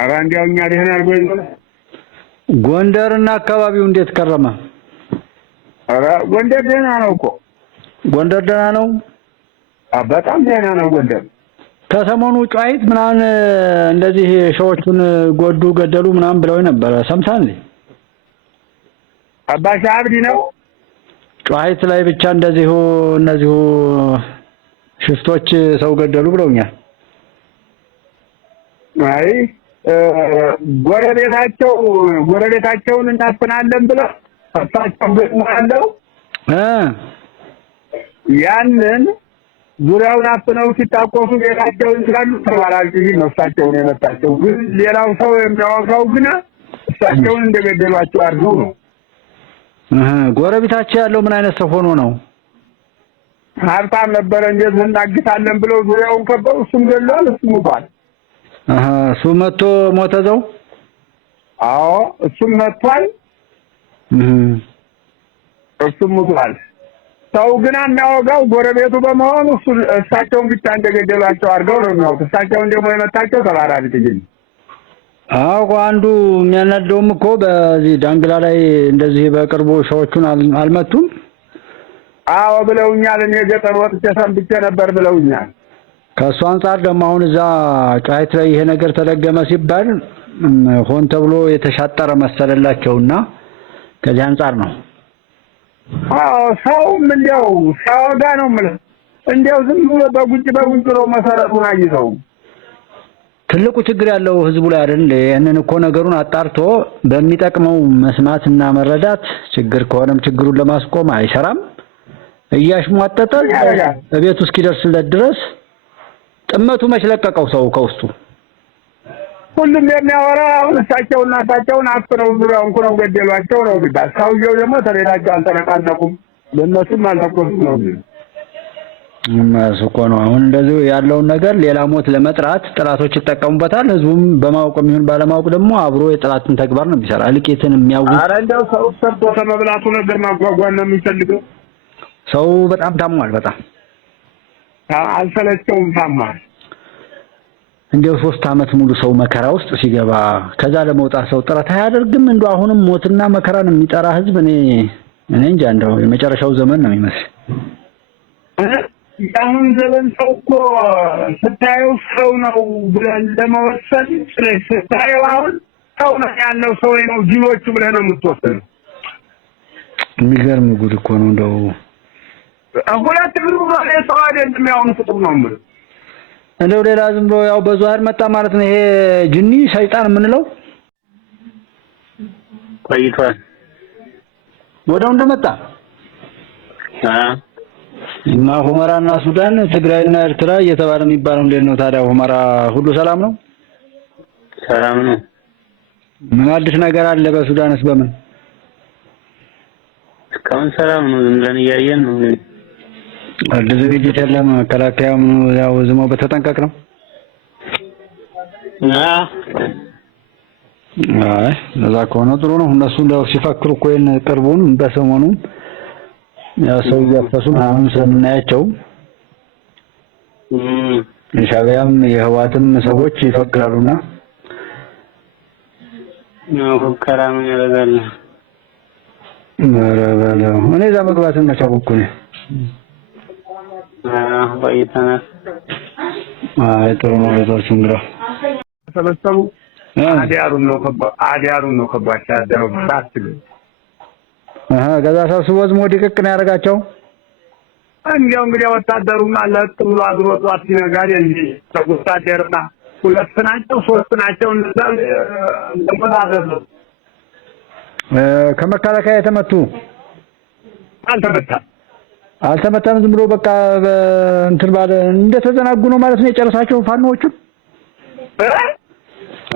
አራንዲያውኛ ደህና አርጎኝ ጎንደርና አካባቢው እንዴት ከረመ? አራ ጎንደር ደህና ነው እኮ ጎንደር ደህና ነው። በጣም ደህና ነው ጎንደር። ከሰሞኑ ጫይት ምናምን እንደዚህ ሸዎቹን ጎዱ ገደሉ ምናምን ብለው ነበር ሰምታል? አባሻ አብዲ ነው ጫይት ላይ ብቻ እንደዚሁ እነዚሁ ሽፍቶች ሰው ገደሉ ብለውኛል። አይ ጎረቤታቸውን እናፍናለን ብለው ፈታቸው ገጥሟለው ያንን ዙሪያውን አፍነው ሲታቆሱ ቤታቸውን ስላሉ ተባራሪ ነው እሳቸውን የመጣቸው ግን ሌላው ሰው የሚያወራው ግን እሳቸውን እንደገደሏቸው አድርገው ነው። ጎረቤታቸው ያለው ምን አይነት ሰው ሆኖ ነው? ሀብታም ነበር እንዴት እናግታለን ብለው ዙሪያውን ከበው እሱም ገለዋል እሱም ሞቷል። እሱ መጥቶ ሞተዘው? አዎ እሱም መጥቷል። እሱም ሞቷል። ሰው ግን የሚያወጋው ጎረቤቱ በመሆኑ እሳቸውን ብቻ እንደገደሏቸው አድርገው ነው የሚያወጡት። እሳቸውን ደግሞ የመታቸው ተባራሪ ትግል። አዎ አንዱ የሚያናደውም እኮ በዚህ ዳንግላ ላይ እንደዚህ በቅርቡ ሸዎቹን አልመቱም? አዎ ብለውኛል። እኔ ገጠር ወጥቼ ሰንብቼ ነበር ብለውኛል። ከሱ አንፃር ደግሞ አሁን እዛ ጫይት ላይ ይሄ ነገር ተደገመ ሲባል ሆን ተብሎ የተሻጠረ መሰለላቸውና ከዚህ አንፃር ነው። አዎ ሰውም እንዲያው ሳወጋ ነው ማለት እንዲያው ዝም ብሎ በጉጭ ነው መሰረቱን አይዘው። ትልቁ ችግር ያለው ህዝቡ ላይ አይደል? ይሄንን እኮ ነገሩን አጣርቶ በሚጠቅመው መስማትና መረዳት ችግር ከሆነም ችግሩን ለማስቆም አይሰራም። እያሽሟጠጠ በቤቱ እስኪደርስለት ድረስ ጥመቱ መችለቀቀው ሰው ከውስጡ ሁሉም የሚያወራው እሳቸውን አፍነው ዙሪያውን ነው ገደሏቸው ነው ቢባል ሰውየው ደግሞ ተሬዳቸው አልተነቃነቁም ለነሱም አልተቆጡም ነው። ማስቆ ነው አሁን እንደዚህ ያለውን ነገር ሌላ ሞት ለመጥራት ጥላቶች ይጠቀሙበታል። ህዝቡም በማወቅም ይሁን ባለማወቅ ደግሞ አብሮ የጥላትን ተግባር ነው የሚሰራ። ልቂትን የሚያውቅ አረ እንደው ሰው ሰርቶ ከመብላቱ ነገር ማጓጓን ነው የሚፈልገው። ሰው በጣም ታሟል። በጣም አልሰለቸውም ታሟል። እንደው 3 አመት ሙሉ ሰው መከራ ውስጥ ሲገባ ከዛ ለመውጣት ሰው ጥረት አያደርግም? እንደው አሁንም ሞትና መከራን የሚጠራ ህዝብ እኔ እንጃ እንደው የመጨረሻው ዘመን ነው የሚመስል። አሁን ዘመን ሰው እኮ ስታየው ሰው ነው ብለን ለመወሰን ስታየው አሁን ሰው ነው ያለው ሰው ነው ጅሎቹ ብለን ነው የምትወስነው። የሚገርም ጉድ እኮ ነው እንደው ሁለት ብሩ ነው ሰው አይደለም ያው ፍጡር ነው ማለት እንደው ሌላ ዝም ብሎ ያው በዛህር መጣ ማለት ነው። ይሄ ጅኒ ሰይጣን የምንለው ቆይቷል ወደው እንደመጣ እና ሁመራና ሱዳን ትግራይና ኤርትራ እየተባለ የሚባለው እንዴት ነው ታዲያ? ሁመራ ሁሉ ሰላም ነው? ሰላም ነው። ምን አዲስ ነገር አለ በሱዳንስ? በምን እስካሁን ሰላም ነው። ዝም ብለን እያየን ነው። አዲስ ዝግጅት የለም? መከላከያው ምን ያው ዝም በተጠንቀቅ ነው? አይ ለዛ ከሆነ ጥሩ ነው። እነሱ እንደው ሲፈክሩ እኮ ቅርቡን በሰሞኑን ያ ሰው ያፈሱ ምናምን ስለምናያቸው የሻዕቢያም የህዋትም ሰዎች ይፈክራሉና ነው ፈከራ ምን ያደርጋል? መረበለው እኔ እዛ መግባትን መቻልኩኝ። ባይታናስ አይ ጥሩ ነው። ለዛው እንግዲህ ተሰበሰቡ አዲያሩን ነው ከባቻ ያደረው ታስብ ገዛ ሰብስቦዝ ሞዲቅቅ ነው ያደርጋቸው። እንግዲህ ወታደሩና ለጥሉ አድሮቷት ሲነጋር እንጂ ተቆጣደርና ሁለት ናቸው ሶስት ናቸው እንደማዳረሱ ከመከላከያ የተመቱ አልተመታም። ዝም ብሎ በቃ እንትን ባለ እንደተዘናጉ ነው ማለት ነው የጨረሳቸው ፋኖቹ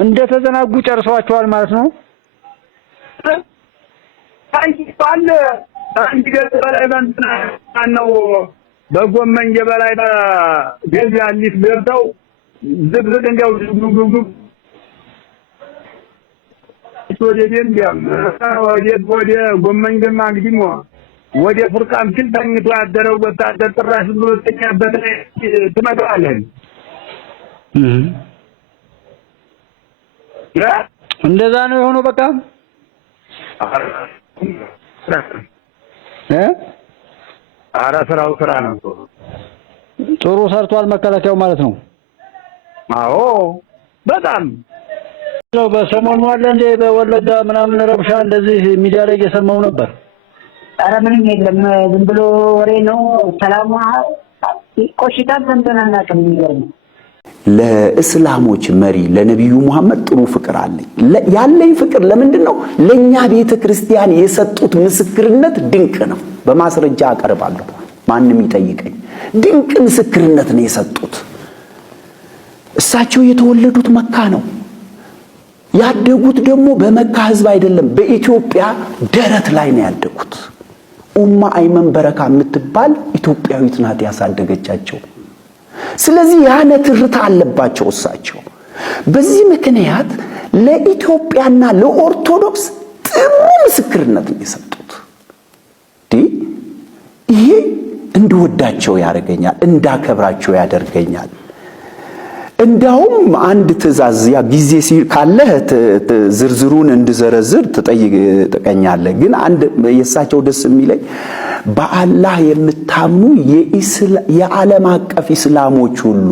እንደተዘናጉ ጨርሰዋቸዋል ማለት ነው። አይባል አንድ ገጽ በላይ ነው በጎመን የበላይ በገዛ አሊፍ ገብተው ዝብዝብ እንደው ጉጉጉ ወደ ጎመን ገማ እንግዲህ ወደ ፉርቃን ፊል ተኝቶ ያደረው ወታደር ጥራሽ ብሎ ተኛበት ትመጣለህ። እንደዛ ነው የሆነው። በቃ ኧረ ስራው ስራ ነው። ጥሩ ሰርቷል መከላከያው ማለት ነው። አዎ በጣም ነው። በሰሞኑ አለ እንደ በወለጋ ምናምን ረብሻ እንደዚህ ሚዲያ ላይ እየሰማው ነበር። ኧረ ምንም የለም፣ ዝም ብሎ ወሬ ነው። ሰላሙ ቆሽታ ተንተናና ከሚገርም ለእስላሞች መሪ ለነብዩ መሐመድ ጥሩ ፍቅር አለኝ። ያለኝ ፍቅር ለምንድነው? ለኛ ቤተ ክርስቲያን የሰጡት ምስክርነት ድንቅ ነው። በማስረጃ አቀርባለሁ፣ ማንም ይጠይቀኝ። ድንቅ ምስክርነት ነው የሰጡት። እሳቸው የተወለዱት መካ ነው። ያደጉት ደግሞ በመካ ህዝብ አይደለም፣ በኢትዮጵያ ደረት ላይ ነው ያደጉት። ኡማ አይመን በረካ የምትባል ኢትዮጵያዊት ናት ያሳደገቻቸው። ስለዚህ ያነ ትርታ አለባቸው እሳቸው። በዚህ ምክንያት ለኢትዮጵያና ለኦርቶዶክስ ጥሩ ምስክርነት ነው የሰጡት። ይሄ እንድወዳቸው ያደርገኛል፣ እንዳከብራቸው ያደርገኛል። እንዳውም አንድ ትእዛዝ ያ ጊዜ ካለ ዝርዝሩን እንድዘረዝር ትጠይቀኛለህ። ግን አንድ የእሳቸው ደስ የሚለኝ በአላህ የምታምኑ የዓለም አቀፍ እስላሞች ሁሉ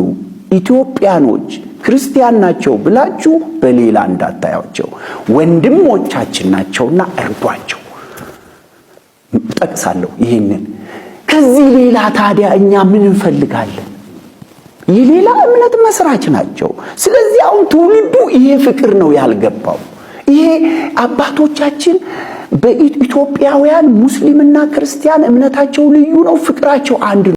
ኢትዮጵያኖች ክርስቲያን ናቸው ብላችሁ በሌላ እንዳታያቸው፣ ወንድሞቻችን ናቸውና እርዷቸው። ጠቅሳለሁ ይሄንን። ከዚህ ሌላ ታዲያ እኛ ምን እንፈልጋለን? የሌላ እምነት መስራች ናቸው። ስለዚህ አሁን ትውልዱ ይሄ ፍቅር ነው ያልገባው። ይሄ አባቶቻችን በኢትዮጵያውያን ሙስሊምና ክርስቲያን እምነታቸው ልዩ ነው፣ ፍቅራቸው አንድ ነው።